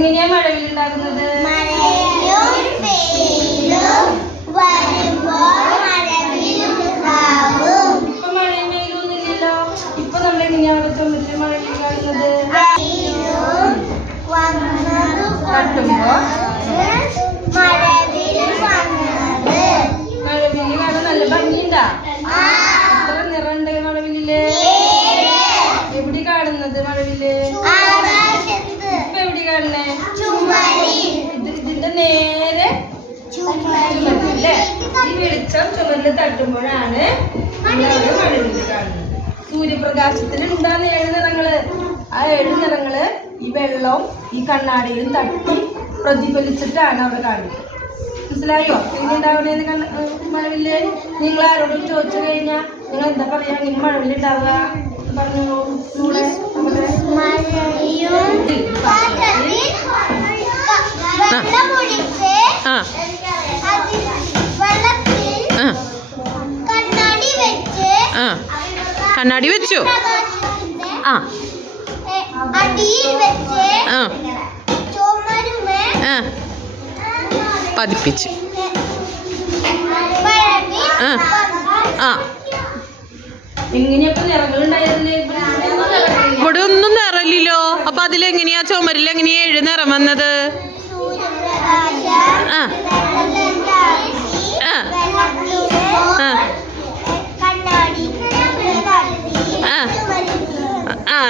എങ്ങനെയാ മഴവില്ലുണ്ടാകുന്നത്? ഇപ്പൊ മഴയും വെയിലൊന്നും ഇല്ലല്ലോ. ഇപ്പൊ നമ്മൾ എങ്ങനെയാ അവിടെ ചുമരില് മഴവില്ല് കാണുന്നത്? തട്ടുമ്പോ മഴവില്ല് കാണാൻ നല്ല ഭംഗിയുണ്ടാ? എത്ര നിറണ്ട് മഴവില്ലില്? എവിടെ കാണുന്നത് മഴവില്ല്? ഇപ്പൊ എവിടെ കാണുന്നേ? ഇതിന്റെ നേരെ ചുമരില്ലേ? ഈ വെളിച്ചം ചുമരില് തട്ടുമ്പോഴാണ് നമ്മളവിടെ മഴവില്ല് കാണുന്നത്. സൂര്യപ്രകാശത്തിൽ ഉണ്ടാകുന്ന 7 നിറങ്ങള്, ആ 7 നിറങ്ങള് ഈ വെള്ളവും ഈ കണ്ണാടിയിലും തട്ടി പ്രതിഫലിച്ചിട്ടാണ് അവിടെ കാണുന്നത്. മനസ്സിലായോ? എങ്ങനെ ഉണ്ടാവണേന്ന് മഴവില്ല്? നിങ്ങൾ ആരോടും ചോദിച്ചു കഴിഞ്ഞാൽ നിങ്ങൾ എന്താ പറയാ? ഇങ്ങനെ മഴവില്ല് ഉണ്ടാവുക പറഞ്ഞു. കണ്ണാടി വെച്ചു. പതിപ്പിച്ചു. എങ്ങനെയൊക്കെ നിറങ്ങളുണ്ടായതില് ഇവിടെ ഒന്നും നിറലില്ലോ. അപ്പൊ അതിലെങ്ങനെയാ ചുമരിൽ എങ്ങനെയാ 7 നിറം വന്നത്?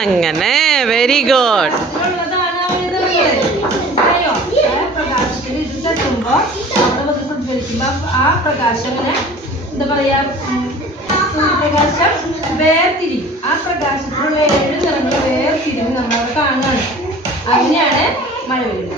അങ്ങനെ വെരി ഗുഡ്. ആ പ്രകാശം എന്താ പറയാ, സൂര്യപ്രകാശം വേർതിരിയും. ആ പ്രകാശത്തിലുള്ള 7 നിറങ്ങൾ വേർതിരിഞ്ഞ് നമ്മളവിടെ കാണുകയാണ്. അങ്ങനെയാണ് മഴവില്ല്.